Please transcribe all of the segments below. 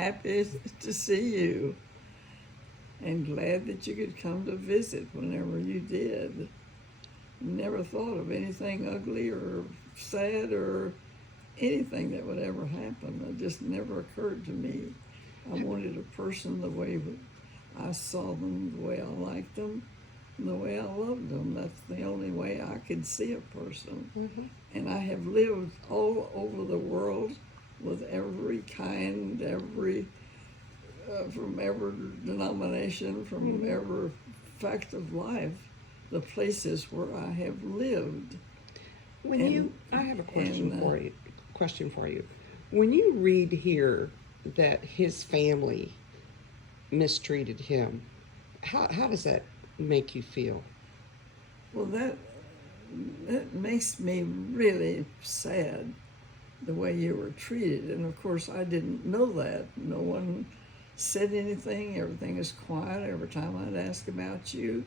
happy to see you and glad that you could come to visit whenever you did. Never thought of anything ugly or sad or anything that would ever happen. It just never occurred to me. I wanted a person the way I saw them, the way I liked them, and the way I loved them. That's the only way I could see a person. Mm-hmm. And I have lived all over the world with every kind, from every denomination, from every fact of life, the places where I have lived. I have a question for you. When you read here that his family mistreated him, how does that make you feel? Well, that makes me really sad, the way you were treated. And of course, I didn't know that. No one said anything. Everything is quiet. Every time I'd ask about you,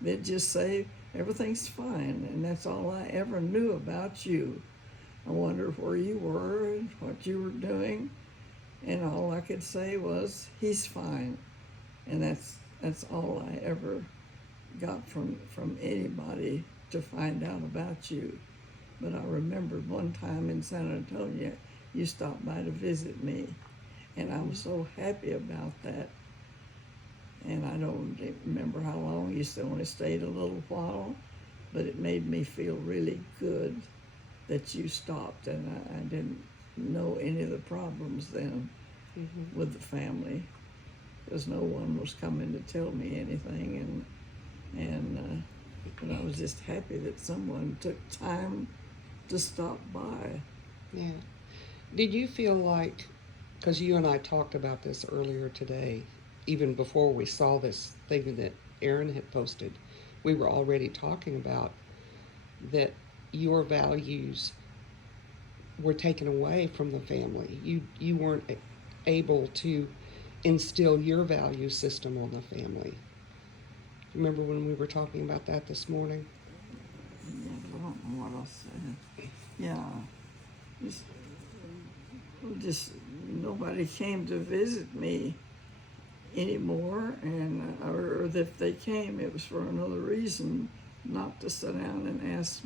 they'd just say, everything's fine. And that's all I ever knew about you. I wondered where you were and what you were doing. And all I could say was, he's fine. And that's all I ever got from anybody to find out about you. But I remembered one time in San Antonio, you stopped by to visit me. And I was so happy about that. And I don't remember how long. You still only stayed a little while, but it made me feel really good that you stopped. And I didn't know any of the problems then with the family, because no one was coming to tell me anything. And I was just happy that someone took time to stop by. Yeah. Did you feel like, because you and I talked about this earlier today, even before we saw this thing that Aaron had posted, we were already talking about that your values were taken away from the family. You weren't able to instill your value system on the family. Remember when we were talking about that this morning? Yeah, I don't know what else to say. Yeah, just nobody came to visit me anymore, and or if they came, it was for another reason, not to sit down and ask.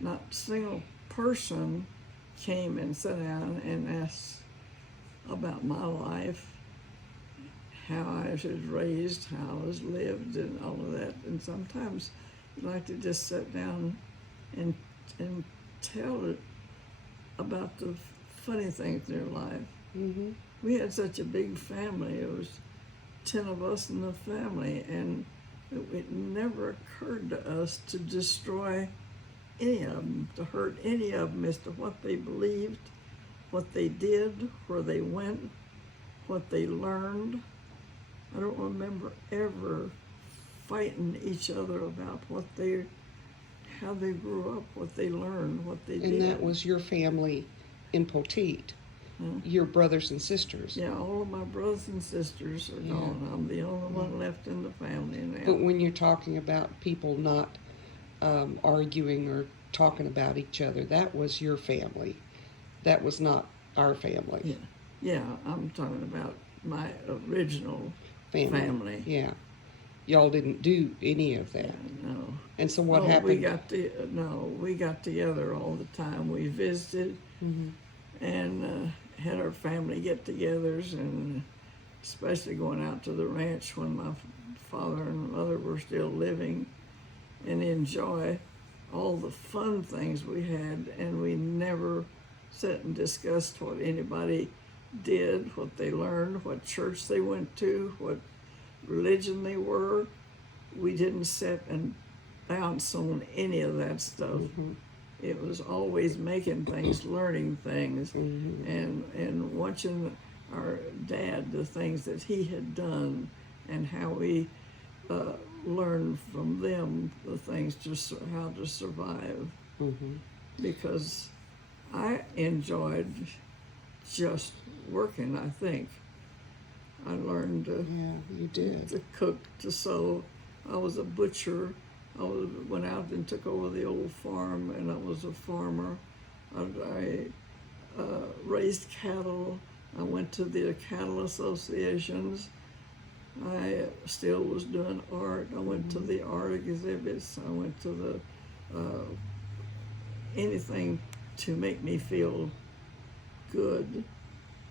Not a single person came and sat down and asked about my life, how I was raised, how I was lived, and all of that. And sometimes you like to just sit down and tell it about the funny things in their life. Mm-hmm. We had such a big family. It was 10 of us in the family, and it never occurred to us to destroy any of them, to hurt any of them as to what they believed, what they did, where they went, what they learned. I don't remember ever fighting each other about how they grew up, what they learned, what they did. And that was your family in Poteet, your brothers and sisters. Yeah, all of my brothers and sisters are gone. I'm the only one left in the family now. But when you're talking about people not arguing or talking about each other, that was your family. That was not our family. Yeah, I'm talking about my original family. Yeah. Y'all didn't do any of that. Yeah, no. And so what happened? We got together all the time. We visited and had our family get-togethers, and especially going out to the ranch when my father and mother were still living, and enjoy all the fun things we had. And we never sat and discussed what anybody did, what they learned, what church they went to, what religion they were. We didn't sit and bounce on any of that stuff. It was always making things, learning things, and watching our dad, the things that he had done, and how we learned from them the things, just how to survive. Because I enjoyed just working, I think. I learned to cook, to sew. I was a butcher. Went out and took over the old farm, and I was a farmer. I raised cattle. I went to the cattle associations. I still was doing art. I went to the art exhibits. I went to the anything to make me feel good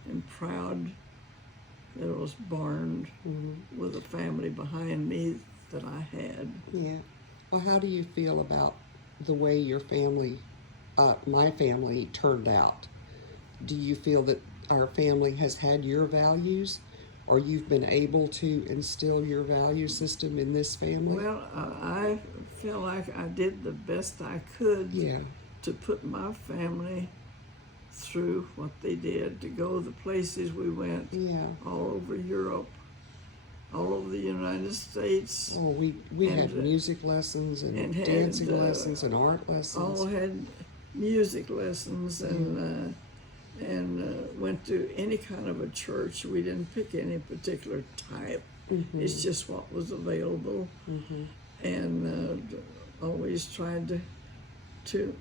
and proud that I was born with a family behind me that I had. Yeah. Well, how do you feel about the way your family, my family, turned out? Do you feel that our family has had your values, or you've been able to instill your value system in this family? Well, I feel like I did the best I could Yeah. to put my family through what they did, to go the places we went, Yeah. all over Europe, all over the United States. Oh, we And, had music lessons and and had, dancing lessons and art lessons. All had music lessons and went to any kind of a church. We didn't pick any particular type. It's just what was available, and always tried to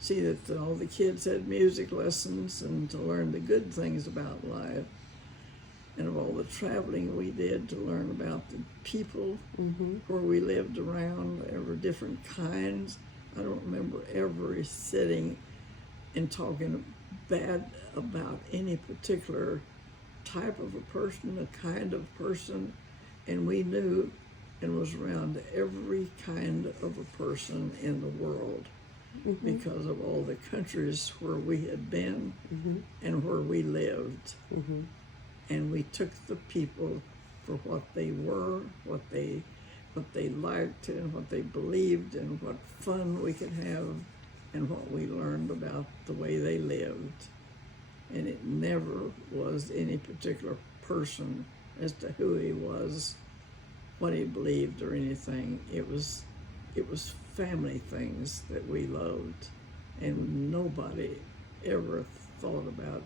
see that all the kids had music lessons and to learn the good things about life, and of all the traveling we did to learn about the people where we lived around. There were different kinds. I don't remember ever sitting and talking bad about any particular type of a person, a kind of person, and we knew and was around every kind of a person in the world because of all the countries where we had been and where we lived. And we took the people for what they were, what they liked and what they believed and what fun we could have and what we learned about the way they lived. And it never was any particular person as to who he was, what he believed or anything. It was family things that we loved, and nobody ever thought about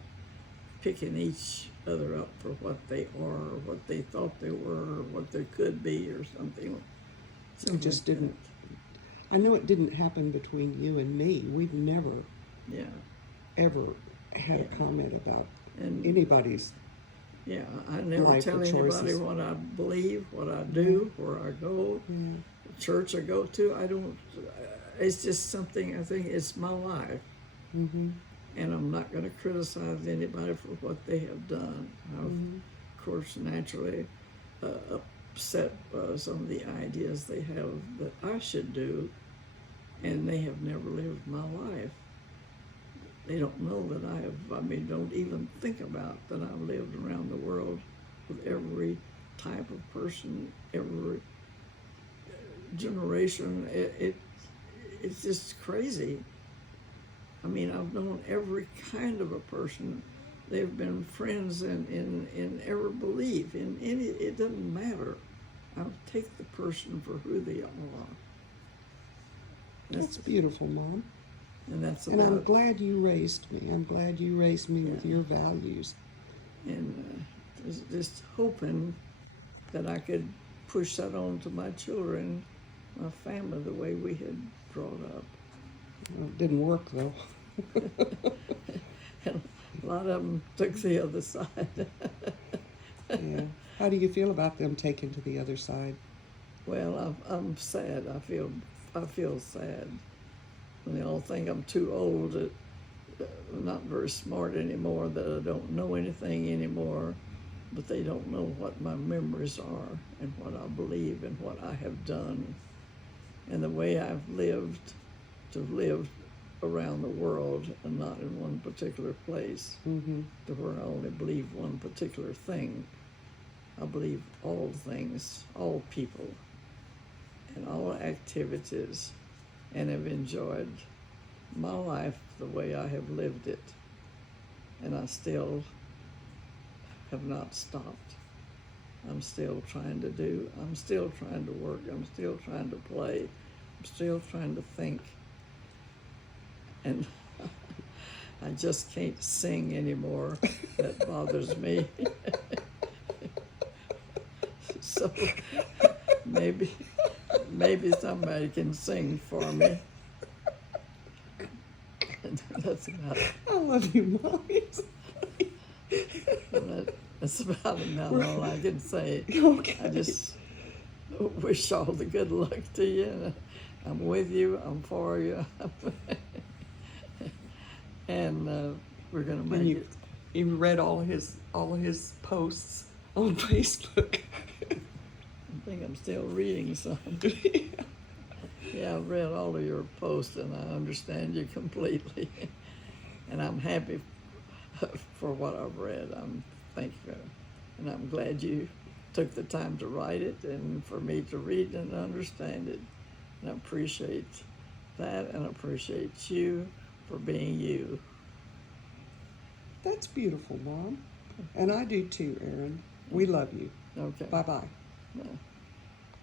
picking each other up for what they are or what they thought they were or what they could be or something. It just like didn't. I know it didn't happen between you and me. We've never, that. Yeah. ever had a comment about And anybody's. yeah, I never Life tell or anybody choices. what I believe, what I do, where I go, the church I go to. I don't. It's just something. I think it's my life, and I'm not going to criticize anybody for what they have done. I've, of course, naturally upset some of the ideas they have that I should do, and they have never lived my life. They don't know that I have, I mean, don't even think about that I've lived around the world with every type of person, every generation. It's just crazy. I mean, I've known every kind of a person. They've been friends in every belief, in any, it doesn't matter. I'll take the person for who they are. That's beautiful, Mom. And that's And I'm about, glad you raised me. I'm glad you raised me with your values. and just hoping that I could push that on to my children, my family, the way we had brought up. Well, it didn't work though. And a lot of them took the other side. Yeah. How do you feel about them taking to the other side? Well, I'm sad. I feel sad. They all think I'm too old, not very smart anymore, that I don't know anything anymore, but they don't know what my memories are and what I believe and what I have done and the way I've lived, to live around the world and not in one particular place, to where I only believe one particular thing. I believe all things, all people, and all activities, and have enjoyed my life the way I have lived it. And I still have not stopped. I'm still trying to do, I'm still trying to work, I'm still trying to play, I'm still trying to think. And I just can't sing anymore. That bothers me. So maybe somebody can sing for me. That's about it. I love you, Mom. That's about all I can say. Okay. I just wish all the good luck to you. And I'm with you. I'm for you. And we're gonna make And it. you read all of his posts on Facebook. I think I'm still reading some. Yeah, I've read all of your posts and I understand you completely. And I'm happy for what I've read. I'm thankful. And I'm glad you took the time to write it and for me to read and understand it. And I appreciate that and I appreciate you for being you. That's beautiful, Mom. And I do too, Aaron. We love you. Okay. Bye-bye. Bye.